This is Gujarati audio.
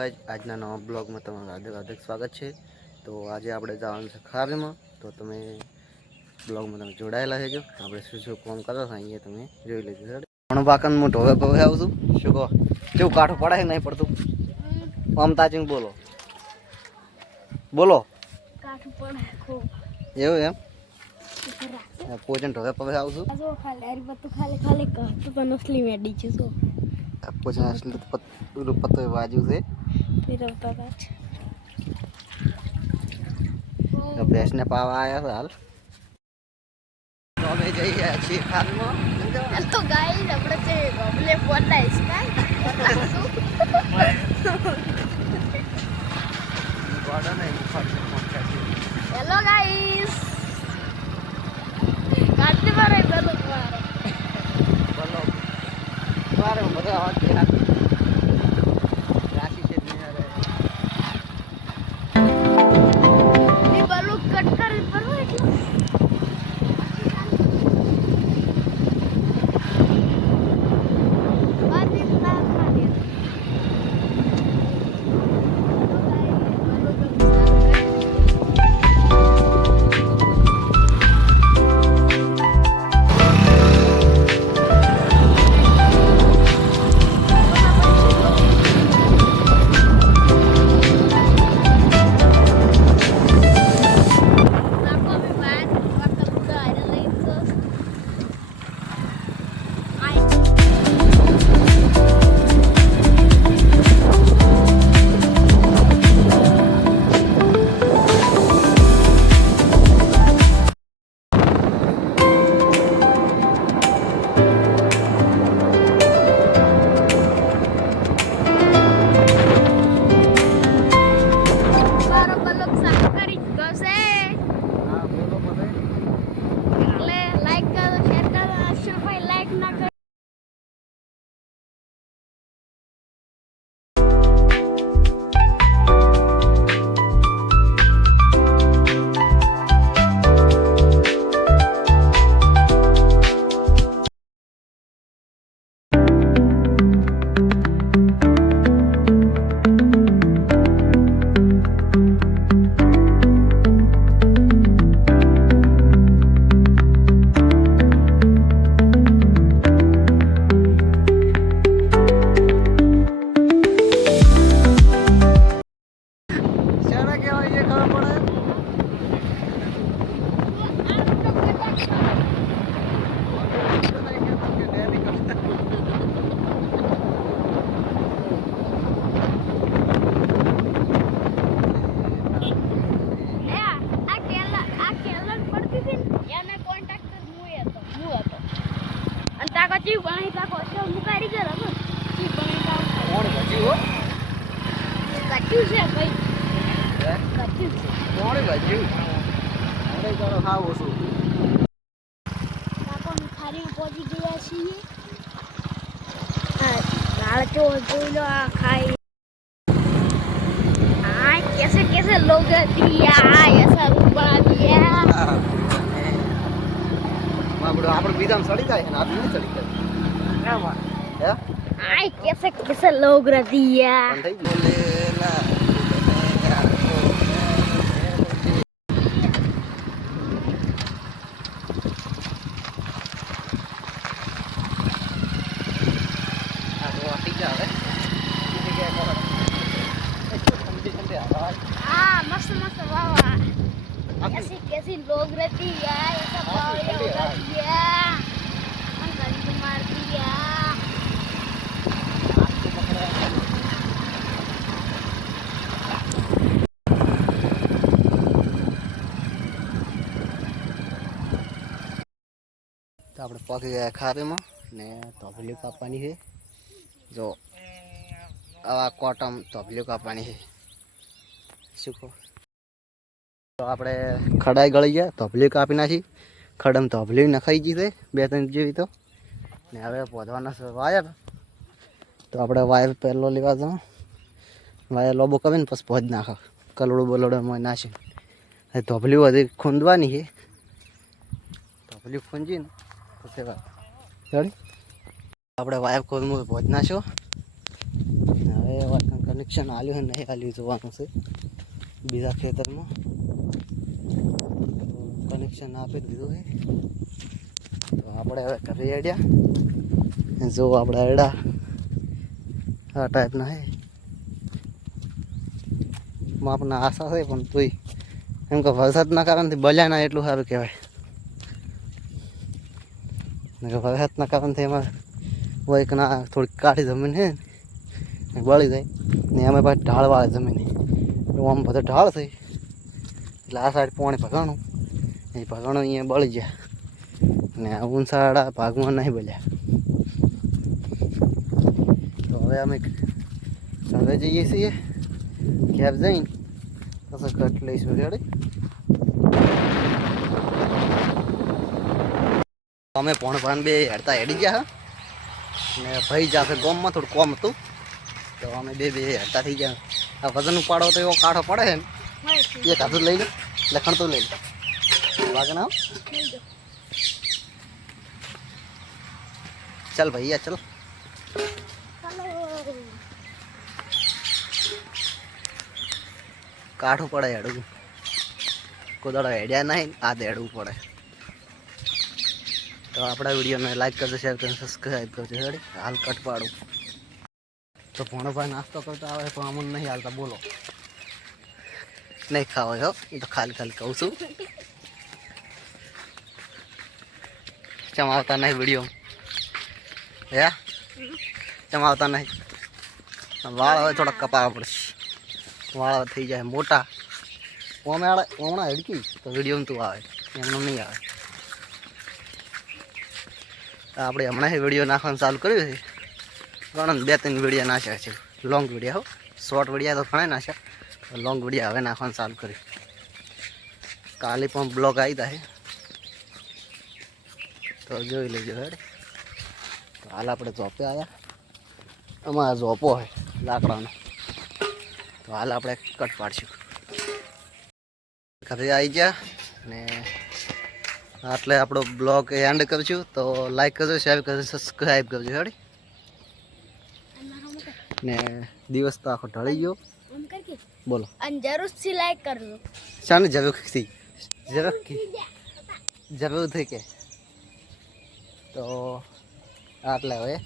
આજના નવા બ્લોગમાં તમારું હાર્દિક હાર્દિક સ્વાગત છે. તો આજે આપણે જવાનું છે ખારીમાં. તો તમે બ્લોગમાં તમે જોડાયેલા રહેજો. આપણે શું શું કોમ કરો છો? અહીંયા તમે જોઈ લેજો. પણ બાકન હું ઢોવે ભવે આવું છું. શું કહો? કેવું કાઠું પડાય નહીં પડતું? આમ તાજી બોલો. બોલો. એવું એમ? પોચન ઢોવે પવે આવું છું. ખાલી ખાલી ખાલી કાઠું પણ મેડી છે શું પોચન અસલી પતો વાજ્યું છે ભેંસને પાવા આવ્યા છે હાલ તો અમે જઈ રહ્યા છીએ ખારીમાં તો ગાઈ આપણે જે ગમલે ફોન લાઈશ કાઈ અને તાકો ચીવ બનાવી તાકો અશ્વ મુકારી ગયો હતો ચીવ બનાવી તાકો કોણ ભજ્યું હો કચ્યું છે ભાઈ હે? કચ્યું છે કોણ ભજ્યું અરે ચાલો હા ઓછું તાકો ખારી પહોંચી ગયા છીએ હા લાળ ચો જોઈ લો આ ખાઈ આ कैसे कैसे लोग दिया ऐसा बना दिया આપણે આપણે બીજામાં ચડી જાય ને આપણે ચડી જાય આય કેસે કેસે લોગ રદિયા Ah, masa masa bawa. Kasih kasih log reti ya. તો આપણે પગી ગયા ખારેમાં ને તોફલી કાપવાની છે. જો, આવા કોટમ તોફલી કાપવાની છે. શું કહો? તો આપણે ખડાઈ ગળી ગયા તોફલી કાપી નાખી. ખડમ તોફલી નખાઈ ગઈ છે, બે ત્રણ જેવી તો. ને હવે છે વાયર. તો આપણે વાયર પહેલો લેવા જાઉં. વાયર લોબો કવે ને પછી પોજ નાખો. કલડું બલડું નાખી હવે તોફલી બધી ખૂંદવાની છે. તોફલી ખૂંજી ને તો સેવા રેડી આપણે વાયર કોલમાં પહોંચના છો? હવે કનેક્શન આલ્યું હોય નહીં આલ્યું જોવાનું છે. બીજા ખેતરમાં. કનેક્શન આપી દીધું છે. તો આપણે હવે કરી અડ્યા. જો આપણે અડ્યા. આ ટાઈપના હે માપના આશા છે, પણ તોય એમ કે વરસાદના કારણથી બલ્યાના એટલું સારું કહેવાય. ને હાથના કારણથી એમાં હોય કે ના થોડીક કાળી જમીન છે ને બળી જાય. ને અમે પાછી ઢાળવાળી જમીન આમ બધો ઢાળ થઈ. એટલે આ સાઈડ પોણી ભગાણું. એ ભગાણું અહીંયા બળી ગયા. ને આ ઊંચાળા ભાગમાં નહીં બળ્યા. તો હવે અમે હવે જઈએ છીએ. ઘેર જઈને. પછી કટ લઈશું. રેડી અમે પોણ પાન બે હેડતા હેડી ગયા, ને ભાઈ જાશે ગોમમાં, થોડું કોમ હતું. તો અમે બે બે હેડતા થઈ ગયા. આ વજન ઉપાડો તો એવો કાઢો પડે ને. એક હાથું લઈ લે, લખણ તો લઈ લે. વાગે ના ચાલ ભૈયા, ચલ. કાઢવું પડે હેડવું. કોદાડો હેડ્યા નહીં, આ દેડવું પડે. તો આપણા વિડીયોને લાઈક કરજો શેર કરજો સબસ્ક્રાઈબ કરજો હેડી હાલ કટ પાડું. તો ભણોભાઈ નાસ્તો કરતા આવે તો આમ નહીં હાલતા, બોલો. નહીં ખાવો હો? એ તો ખાલી ખાલી કહું છું. ચમ આવતા નહીં વીડિયો? હે? ચમ આવતા નહીં? વાળ હવે થોડા કપાવા પડશે. વાળ થઈ જાય, મોટા. ઓમે હમણાં હડકી. તો વીડિયો તું આવે. એમનું નહીં આવે. આપણે હમણાં વીડિયો નાખવાનું ચાલુ કર્યું છે. ઘણા બે ત્રણ વીડિયો નાખ્યા છે. લોંગ વીડિયો શોર્ટ વીડિયો તો ઘણા નાખ્યા. લોંગ વીડિયો હવે નાખવાનું ચાલુ કર્યું. કાલે પણ બ્લોગ આવી છે તો જોઈ લેજો હેડ તો હાલ આપણે ઝોપે આવ્યા અમારા ઝોપો હોય લાકડાનો. તો હાલ આપણે કટ પાડશું. ઘરે આવી ગયા ને આટલે આપણો બ્લોગ એન્ડ કરશું તો લાઈક કરજો શેર કરજો સબસ્ક્રાઈબ કરજો હેડી ને દિવસ તો આખો ઢળી ગયો. બોલો. અને જરૂરથી લાઈક કરજો. શાની જરૂરથી જરૂરથી જરૂર જરૂર થઈ કે? તો આટલે હવે.